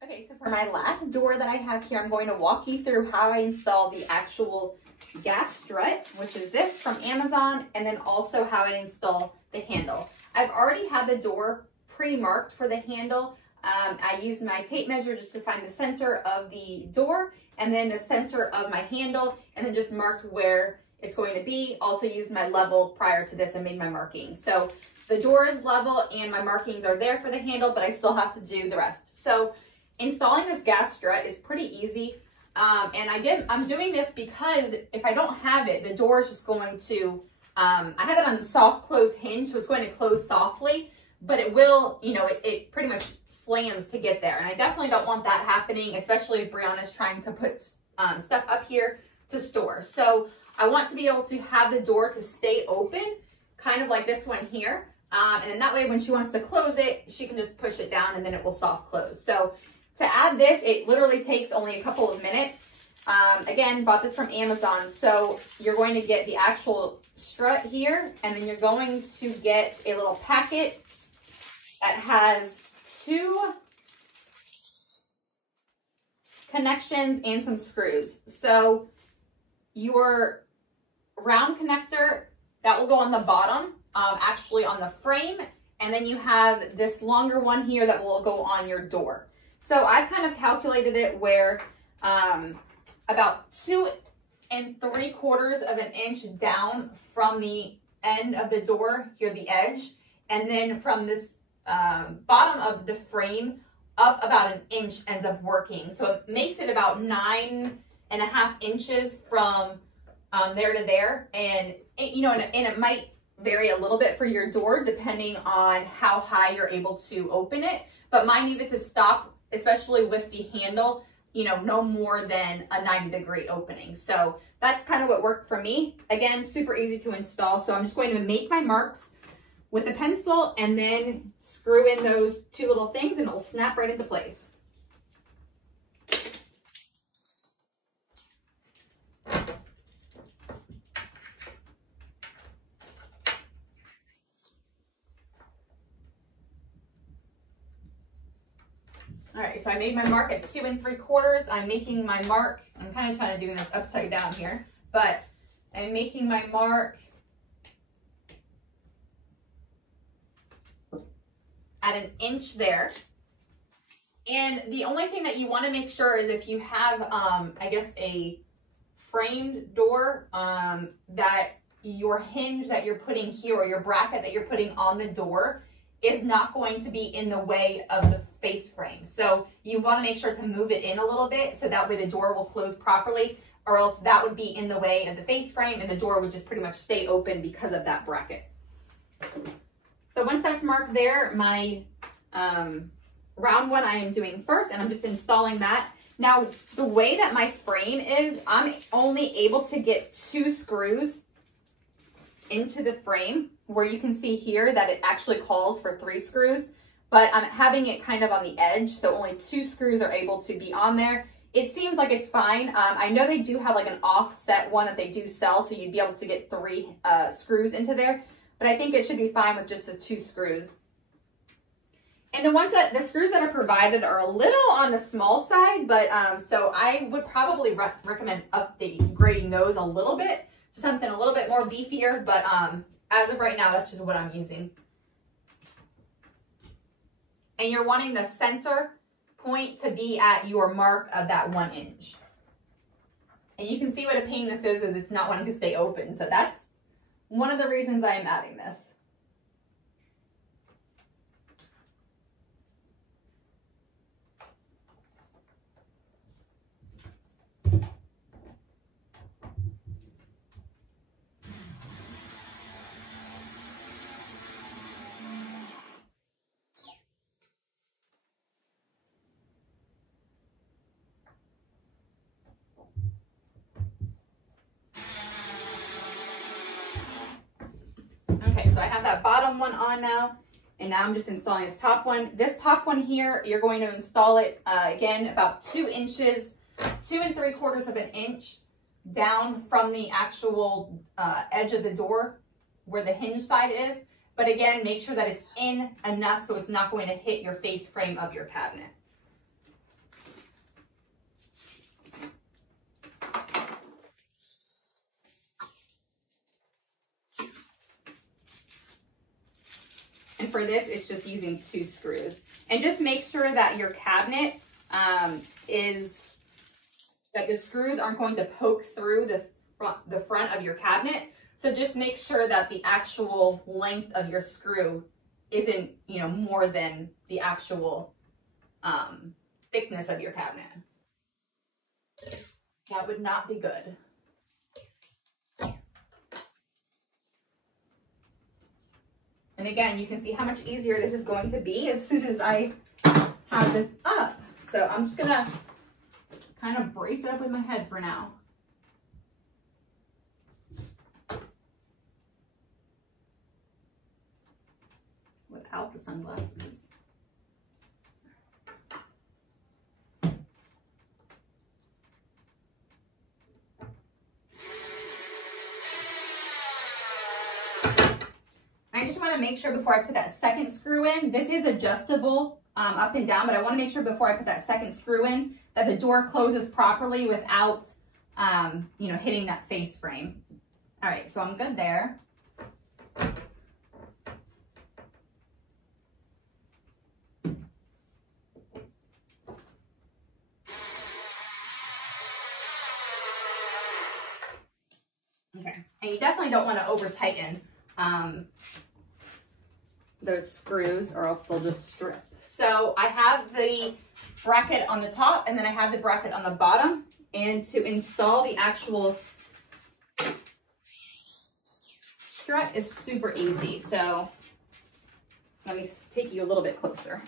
Okay, so for my last door that I have here, I'm going to walk you through how I install the actual gas strut, which is this from Amazon, and then also how I install the handle. I've already had the door pre-marked for the handle. I used my tape measure just to find the center of the door and then the center of my handle, and then just marked where it's going to be. Also used my level prior to this and made my markings. So the door is level and my markings are there for the handle, but I still have to do the rest. So installing this gas strut is pretty easy. And I'm doing this because if I don't have it, the door is just going to, I have it on the soft close hinge, so it's going to close softly, but it will, you know, it pretty much slams to get there. And I definitely don't want that happening, especially if Brianna's trying to put stuff up here to store. So I want to be able to have the door to stay open, kind of like this one here. And then that way when she wants to close it, she can just push it down and then it will soft close. So to add this, it literally takes only a couple of minutes. Again, bought this from Amazon. So you're going to get the actual strut here, and then you're going to get a little packet that has 2 connections and some screws. So your round connector, that will go on the bottom, actually on the frame, and then you have this longer one here that will go on your door. So I've kind of calculated it where about 2 3/4 of an inch down from the end of the door, here the edge, and then from this bottom of the frame up about 1 inch ends up working. So it makes it about 9.5 inches from there to there. And it might vary a little bit for your door depending on how high you're able to open it. But mine needed to stop, especially with the handle, no more than a 90-degree opening. So that's kind of what worked for me. Again, super easy to install. So I'm just going to make my marks with a pencil and then screw in those 2 little things and it will snap right into place. All right, so I made my mark at 2 3/4. I'm making my mark, I'm kind of trying to do this upside down here, but I'm making my mark at 1 inch there. And the only thing that you want to make sure is if you have, I guess, a framed door, that your hinge that you're putting here or your bracket that you're putting on the door is not going to be in the way of the face frame. So you want to make sure to move it in a little bit so that way the door will close properly, or else that would be in the way of the face frame and the door would just pretty much stay open because of that bracket. So once that's marked there, my round one I am doing first, and I'm just installing that. Now, the way that my frame is, I'm only able to get 2 screws into the frame, where you can see here that it actually calls for 3 screws, but I'm having it kind of on the edge, so only 2 screws are able to be on there. It seems like it's fine. I know they do have like an offset one that they do sell, so you'd be able to get 3 screws into there, but I think it should be fine with just the 2 screws. And the screws that are provided are a little on the small side, but so I would probably recommend upgrading those a little bit, something a little bit more beefier, but as of right now, that's just what I'm using. And you're wanting the center point to be at your mark of that 1 inch. And you can see what a pain this is it's not wanting to stay open. So that's one of the reasons I am adding this. Okay, so I have that bottom one on now, and now I'm just installing this top one. This top one here, you're going to install it, again, about 2 inches, 2 3/4 of an inch down from the actual edge of the door where the hinge side is. But again, make sure that it's in enough so it's not going to hit your face frame of your cabinet. And for this, it's just using 2 screws. And just make sure that your cabinet that the screws aren't going to poke through the front of your cabinet. So just make sure that the actual length of your screw isn't, you know, more than the actual thickness of your cabinet. That would not be good. And again, you can see how much easier this is going to be as soon as I have this up. So I'm just gonna kind of brace it up with my head for now. Without the sunglasses. I just want to make sure before I put that second screw in, this is adjustable up and down, but I want to make sure before I put that second screw in that the door closes properly without, you know, hitting that face frame. All right, so I'm good there. Okay, and you definitely don't want to over tighten those screws or else they'll just strip. So I have the bracket on the top and then I have the bracket on the bottom, and to install the actual strut is super easy. So let me take you a little bit closer.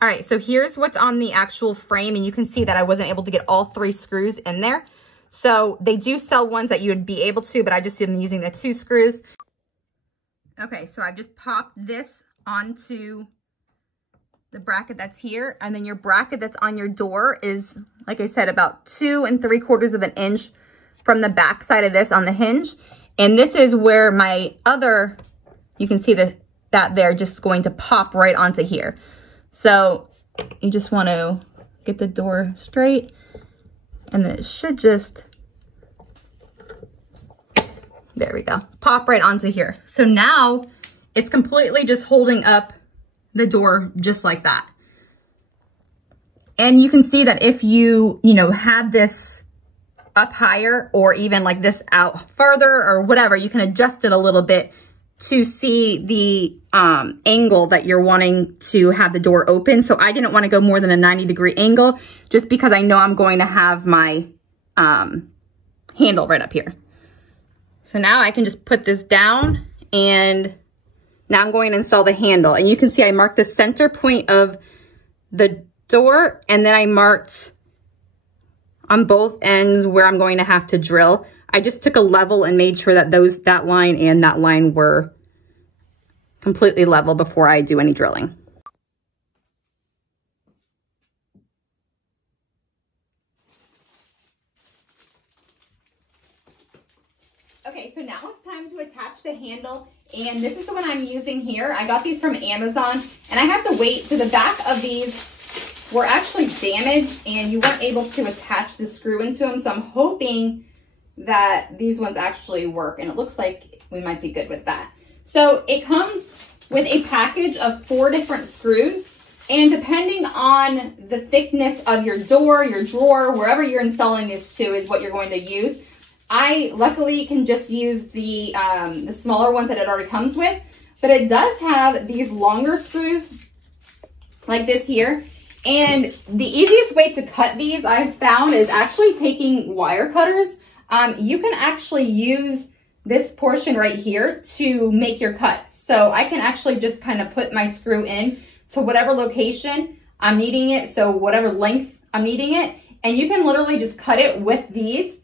All right, so here's what's on the actual frame, and you can see that I wasn't able to get all 3 screws in there. So they do sell ones that you would be able to, but I just am using the 2 screws. Okay, so I've just popped this onto the bracket that's here, and then your bracket that's on your door is, like I said, about 2 3/4 of an inch from the back side of this on the hinge. And this is where my other, you can see that there just going to pop right onto here. So you just want to get the door straight, and then it should just, there we go, pop right onto here. So now it's completely just holding up the door just like that. And you can see that if you had this up higher or even like this out further or whatever, you can adjust it a little bit to see the angle that you're wanting to have the door open. So I didn't want to go more than a 90-degree angle just because I know I'm going to have my handle right up here. So now I can just put this down, and now I'm going to install the handle. And you can see I marked the center point of the door, and then I marked on both ends where I'm going to have to drill. I just took a level and made sure that that line and that line were completely level before I do any drilling. Okay, so now it's time to attach the handle, and this is the one I'm using here. I got these from Amazon, and I had to wait. So the back of these were actually damaged, and you weren't able to attach the screw into them. So I'm hoping that these ones actually work, and it looks like we might be good with that. So it comes with a package of 4 different screws, and depending on the thickness of your door, your drawer, wherever you're installing this to is what you're going to use. I luckily can just use the smaller ones that it already comes with, but it does have these longer screws like this here. And the easiest way to cut these I've found is actually taking wire cutters. You can actually use this portion right here to make your cuts. So I can actually just kind of put my screw in to whatever location I'm needing it, so whatever length I'm needing it, and you can literally just cut it with these,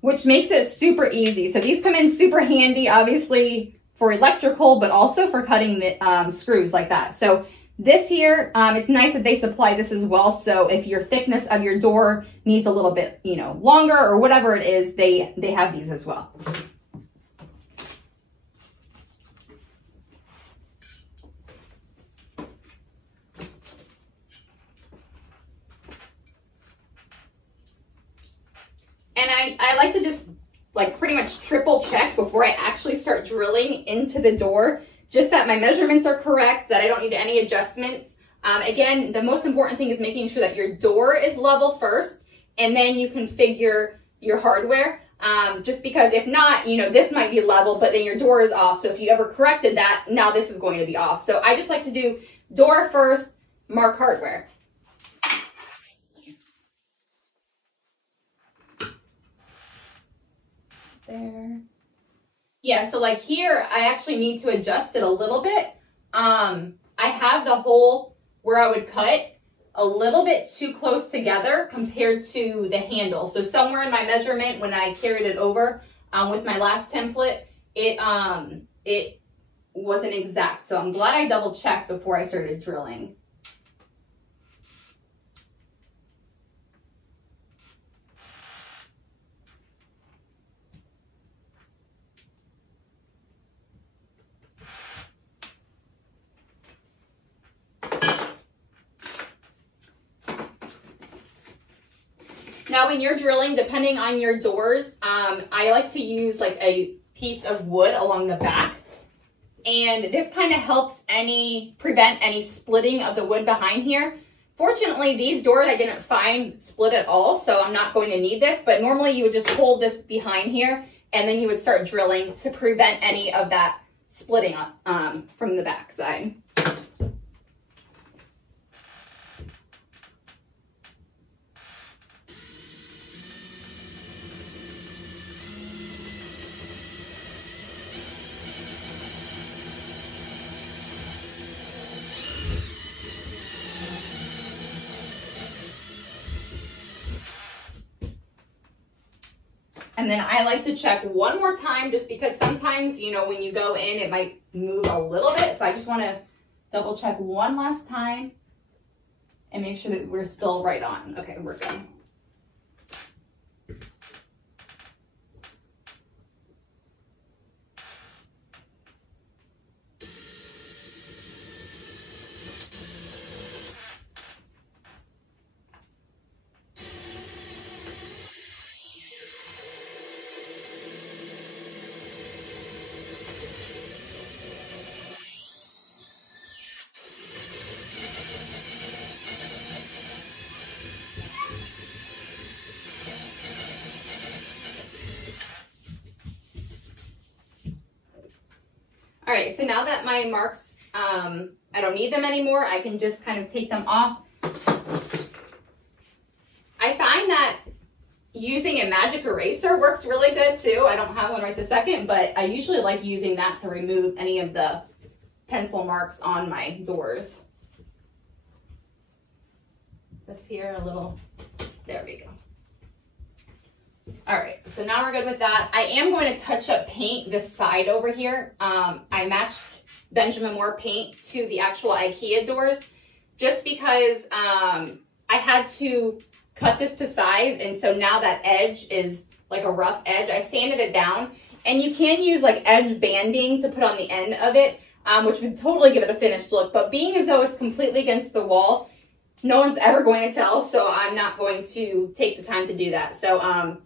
which makes it super easy. So these come in super handy, obviously for electrical, but also for cutting the screws like that. So this here, it's nice that they supply this as well. So if your thickness of your door needs a little bit, longer or whatever it is, they have these as well. And I like to just like pretty much triple check before I actually start drilling into the door, just that my measurements are correct, that I don't need any adjustments. Again, the most important thing is making sure that your door is level first, and then you configure your hardware. Just because if not, you know, this might be level, but then your door is off. So if you ever corrected that, now this is going to be off. So I just like to do door first, mark hardware. There. Yeah, so like here, I actually need to adjust it a little bit. I have the hole where I would cut a little bit too close together compared to the handle. So somewhere in my measurement, when I carried it over with my last template, it wasn't exact. So I'm glad I double checked before I started drilling. Now when you're drilling, depending on your doors, I like to use like a piece of wood along the back. And this kind of helps prevent any splitting of the wood behind here. Fortunately, these doors I didn't find split at all, so I'm not going to need this. But normally you would just hold this behind here, and then you would start drilling to prevent any of that splitting from the back side. And then I like to check one more time, just because sometimes, you know, when you go in, it might move a little bit. So I just want to double check one last time and make sure that we're still right on. Okay, we're good. All right, so now that my marks, I don't need them anymore, I can just kind of take them off. I find that using a magic eraser works really good too. I don't have one right this second, but I usually like using that to remove any of the pencil marks on my doors. This here a little, there we go. All right, so now we're good with that. I am going to touch up paint this side over here. I matched Benjamin Moore paint to the actual IKEA doors just because I had to cut this to size, and so now that edge is like a rough edge. I sanded it down, and you can use like edge banding to put on the end of it, which would totally give it a finished look, but being as though it's completely against the wall, no one's ever going to tell, so I'm not going to take the time to do that. So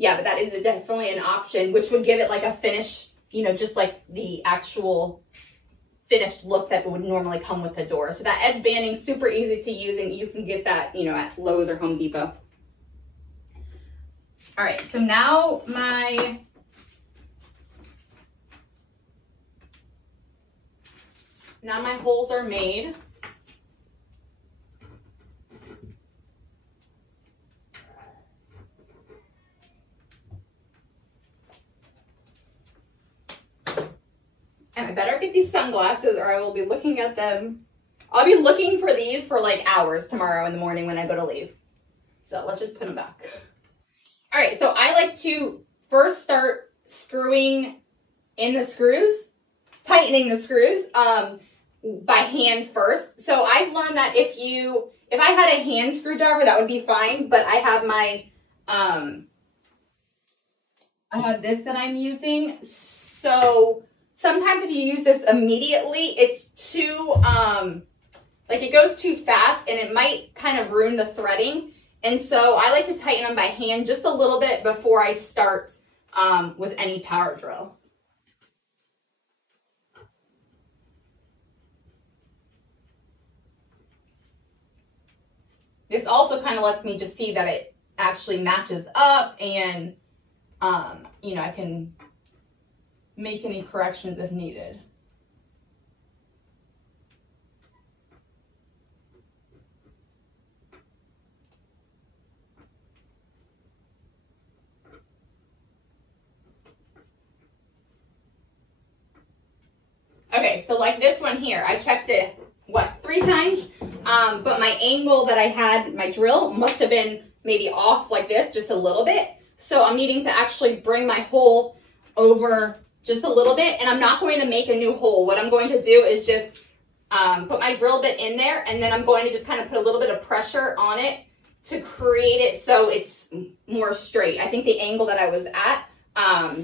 yeah, but that is definitely an option, which would give it like a finish, you know, just like the actual finished look that would normally come with the door. So that edge banding, super easy to use, and you can get that, you know, at Lowe's or Home Depot. All right, so now my holes are made. And I better get these sunglasses or I will be looking at them. I'll be looking for these for like hours tomorrow in the morning when I go to leave. So let's just put them back. All right, so I like to first start screwing in the screws, tightening the screws by hand first. So I've learned that if I had a hand screwdriver, that would be fine, but I have my, I have this that I'm using. So sometimes if you use this immediately, it's too, like it goes too fast and it might kind of ruin the threading. And so I like to tighten them by hand just a little bit before I start with any power drill. This also kind of lets me just see that it actually matches up, and you know, I can make any corrections if needed. Okay, so like this one here, I checked it, what, 3 times? But my angle that I had, my drill, must have been maybe off like this, just a little bit. So I'm needing to actually bring my hole over just a little bit, and I'm not going to make a new hole. What I'm going to do is just put my drill bit in there, and then I'm going to just kind of put a little bit of pressure on it to create it so it's more straight. I think the angle that I was at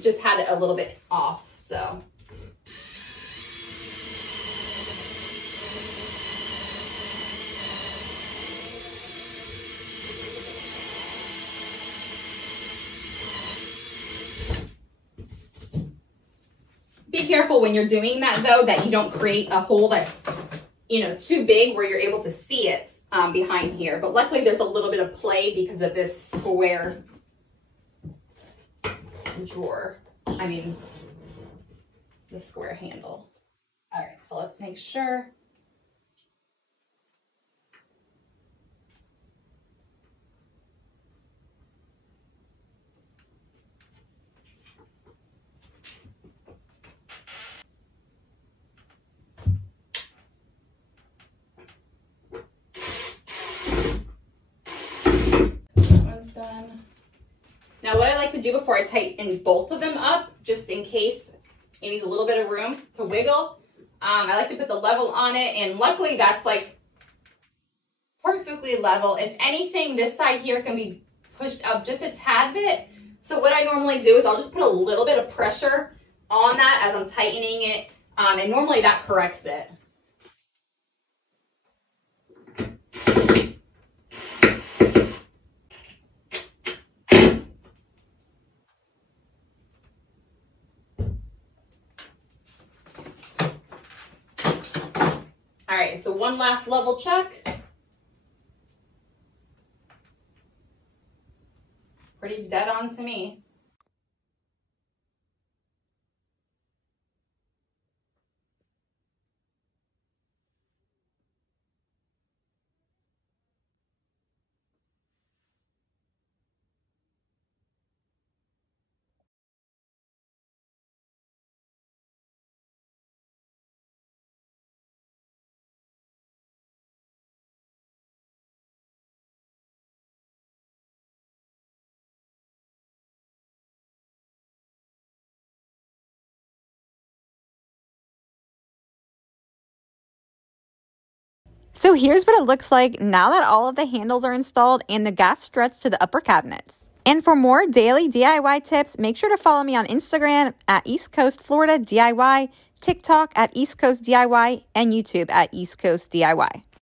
just had it a little bit off, so. Be careful when you're doing that, though, that you don't create a hole that's, you know, too big where you're able to see it behind here. But luckily there's a little bit of play because of this square drawer. I mean, the square handle. All right, so let's make sure. Done. Now what I like to do before I tighten both of them up, just in case it needs a little bit of room to wiggle, I like to put the level on it, and luckily that's like perfectly level. If anything, this side here can be pushed up just a tad bit. So what I normally do is I'll just put a little bit of pressure on that as I'm tightening it, and normally that corrects it. All right, so one last level check. Pretty dead on to me. So here's what it looks like now that all of the handles are installed and the gas struts to the upper cabinets. And for more daily DIY tips, make sure to follow me on Instagram at East Coast Florida DIY, TikTok at East Coast DIY, and YouTube at East Coast DIY.